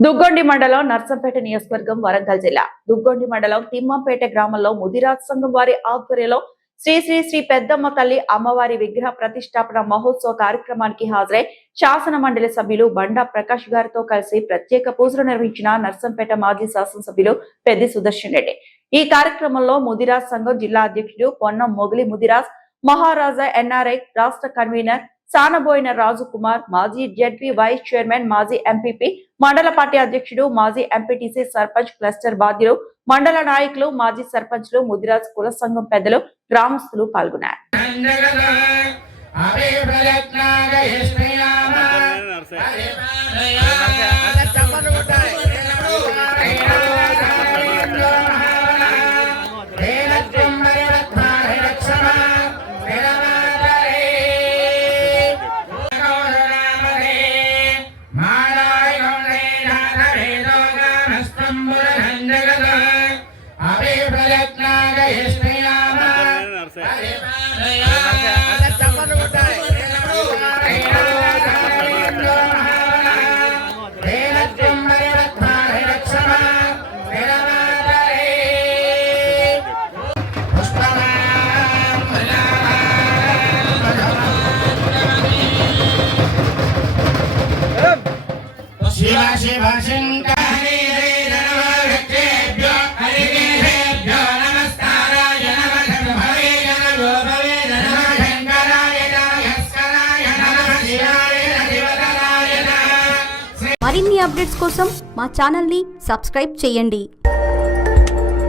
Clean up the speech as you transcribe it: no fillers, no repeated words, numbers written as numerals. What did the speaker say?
దుగ్గొండి మండలం నర్సంపేట నియోజకవర్గం వరంగల్ జిల్లా దుగ్గొండి మండలం తిమ్మంపేట గ్రామంలో ముదిరాజ్ సంఘం వారి ఆధ్వర్యంలో శ్రీ శ్రీ శ్రీ పెద్దమ్మ తల్లి అమ్మవారి విగ్రహ ప్రతిష్టాపన మహోత్సవ కార్యక్రమానికి హాజరై శాసన మండలి సభ్యులు బండా ప్రకాష్ గారితో కలిసి ప్రత్యేక పూజలు నిర్వహించిన నర్సంపేట మాజీ శాసనసభ్యులు పెద్ది సుదర్శన్ రెడ్డి. ఈ కార్యక్రమంలో ముదిరాజ్ సంఘం జిల్లా అధ్యక్షుడు పొన్నం మొగిలి ముదిరాజ్, మహారాజా ఎన్ఆర్ఐ రాష్ట్ర కన్వీనర్ సానబోయిన రాజు కుమార్, మాజీ జెడ్పీ వైస్ చైర్మన్, మాజీ ఎంపీపీ, మండల పార్టీ అధ్యక్షుడు, మాజీ ఎంపీటీసీ, సర్పంచ్, క్లస్టర్ బాధ్యులు, మండల నాయకులు, మాజీ సర్పంచ్లు, ముదిరాజ్ కుల సంఘం పెద్దలు, గ్రామస్తులు పాల్గొన్నారు. शिव शिव शंकरे नमः हरिकेभ्यो नमस्काराय नमः भवे नमो भवे नमः शंकराय नमस्काराय नमः शिवाय शिवतराय नमः. మరిన్ని అప్డేట్స్ కోసం మా ఛానల్ ని సబ్స్క్రైబ్ చేయండి.